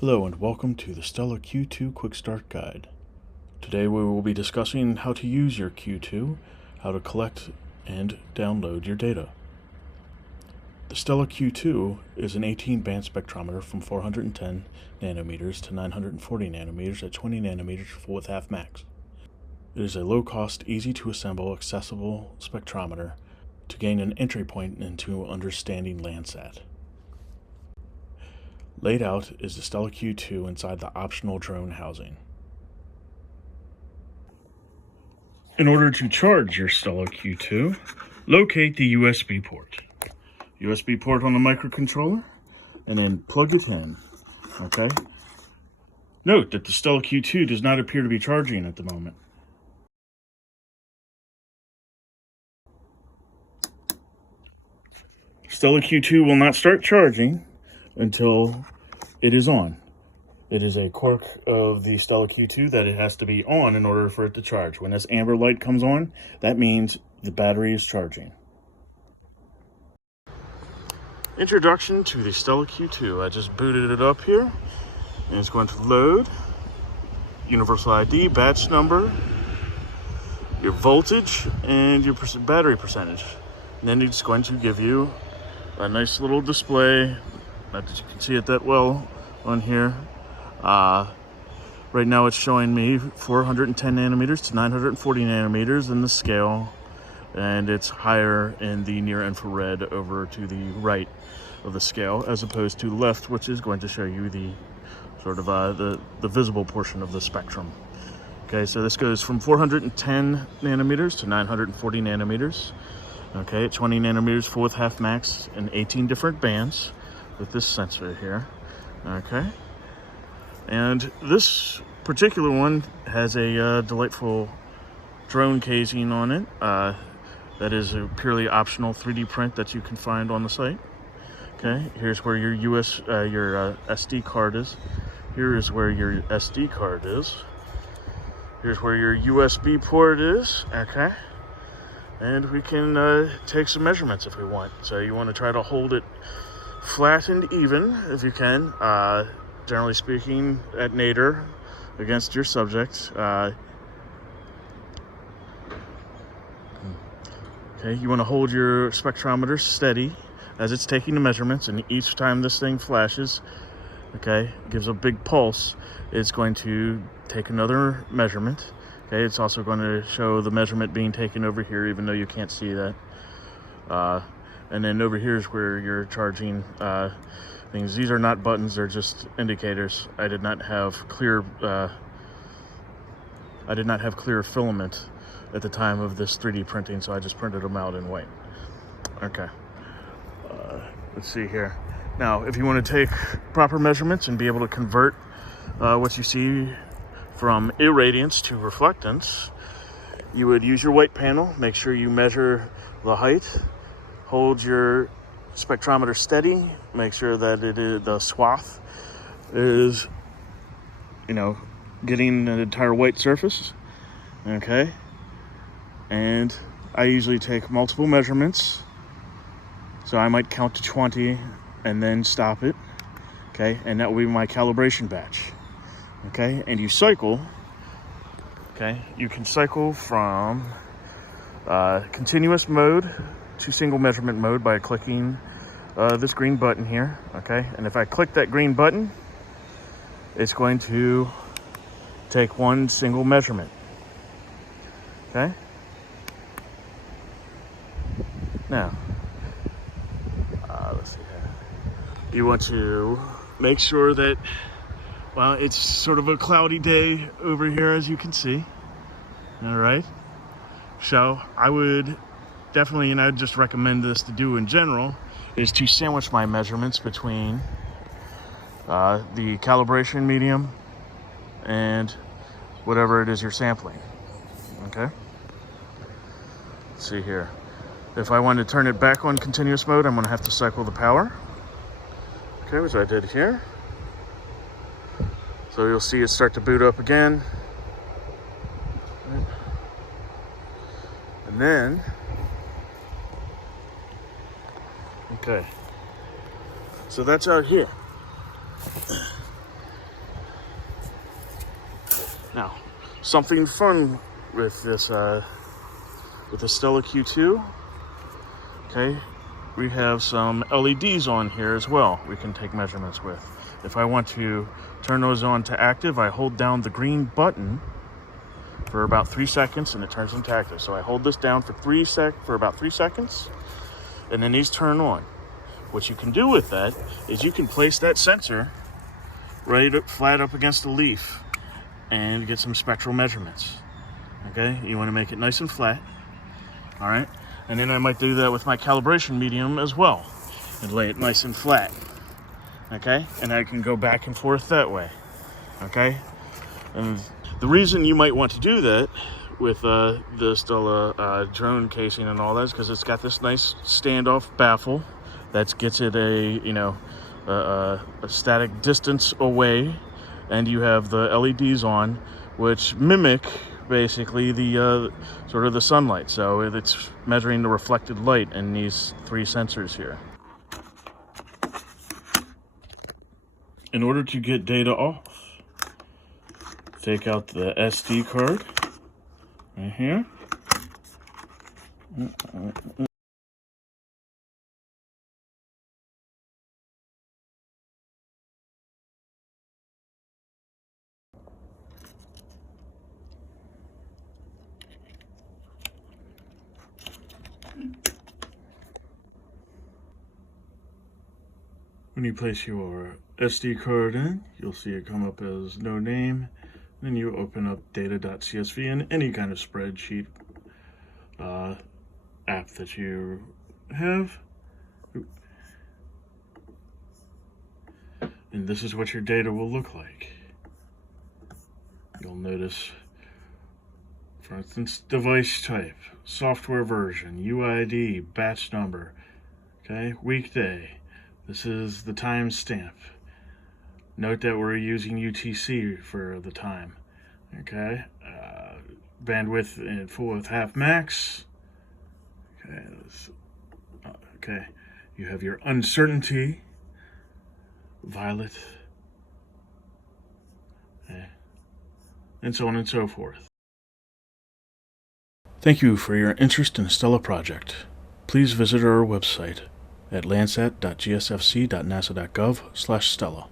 Hello and welcome to the STELLA Q2 Quickstart Guide. Today we will be discussing how to use your Q2, how to collect and download your data. The STELLA Q2 is an 18-band spectrometer from 410 nanometers to 940 nanometers at 20 nanometers with half max. It is a low-cost, easy-to-assemble, accessible spectrometer to gain an entry point into understanding Landsat. Laid out is the STELLA Q2 inside the optional drone housing. In order to charge your STELLA Q2, locate the USB port. USB port on the microcontroller, and then plug it in, okay? Note that the STELLA Q2 does not appear to be charging at the moment. STELLA Q2 will not start charging until it is on. It is a quirk of the STELLA Q2 that it has to be on in order for it to charge. When this amber light comes on, that means the battery is charging. Introduction to the STELLA Q2. I just booted it up here, and it's going to load. Universal ID, batch number, your voltage, and your battery percentage. And then it's going to give you a nice little display. Not that you can see it that well on here. Right now it's showing me 410 nanometers to 940 nanometers in the scale, and it's higher in the near infrared over to the right of the scale, as opposed to the left, which is going to show you the sort of the visible portion of the spectrum. Okay, so this goes from 410 nanometers to 940 nanometers. Okay, at 20 nanometers, full with half max, in 18 different bands with this sensor here. Okay, and this particular one has a delightful drone casing on it. That is a purely optional 3D print that you can find on the site. Okay, here's where your SD card is. Here is where your SD card is. Here's where your USB port is. Okay, and we can take some measurements if we want. So you want to try to hold it flat and even if you can, generally speaking, at nadir against your subject. Okay, you want to hold your spectrometer steady as it's taking the measurements, and each time this thing flashes, okay, gives a big pulse, it's going to take another measurement. Okay, it's also going to show the measurement being taken over here, even though you can't see that. And then over here is where you're charging things. These are not buttons, they're just indicators. I did not have clear filament at the time of this 3D printing, so I just printed them out in white. Okay, let's see here. Now, if you want to take proper measurements and be able to convert what you see from irradiance to reflectance, you would use your white panel. Make sure you measure the height. Hold your spectrometer steady. Make sure that the swath is, getting an entire white surface. Okay. And I usually take multiple measurements. So I might count to 20 and then stop it. Okay. And that will be my calibration batch. Okay. And you cycle. Okay. You can cycle from continuous mode to single measurement mode by clicking this green button here. Okay, and if I click that green button, it's going to take one single measurement. Okay, now let's see here. You want to make sure that, well, it's sort of a cloudy day over here, as you can see. All right, so I would definitely, and I'd just recommend this to do in general, is to sandwich my measurements between the calibration medium and whatever it is you're sampling. Okay, let's see here. If I want to turn it back on continuous mode, I'm going to have to cycle the power. Okay, which I did here. So you'll see it start to boot up again. And then, okay, so that's out here. Now, something fun with this, with the STELLA Q2, okay, we have some LEDs on here as well we can take measurements with. If I want to turn those on to active, I hold down the green button for about 3 seconds and it turns into active. So I hold this down for about 3 seconds, and then these turn on. What you can do with that is you can place that sensor right flat up against the leaf and get some spectral measurements. Okay, you want to make it nice and flat. All right, and then I might do that with my calibration medium as well and lay it nice and flat. Okay, and I can go back and forth that way. Okay, and the reason you might want to do that with the STELLA drone casing and all that is because it's got this nice standoff baffle that gets it a static distance away, and you have the LEDs on, which mimic basically the sort of the sunlight. So it's measuring the reflected light in these 3 sensors here. In order to get data off, take out the SD card right here. When you place your SD card in, you'll see it come up as no name. Then you open up data.csv in any kind of spreadsheet app that you have. And this is what your data will look like. You'll notice, for instance, device type, software version, UID, batch number, okay, weekday. This is the timestamp. Note that we're using UTC for the time. Okay, bandwidth in full with half max. Okay, you have your uncertainty, violet, and so on and so forth. Thank you for your interest in the STELLA project. Please visit our website at landsat.gsfc.nasa.gov/Stella.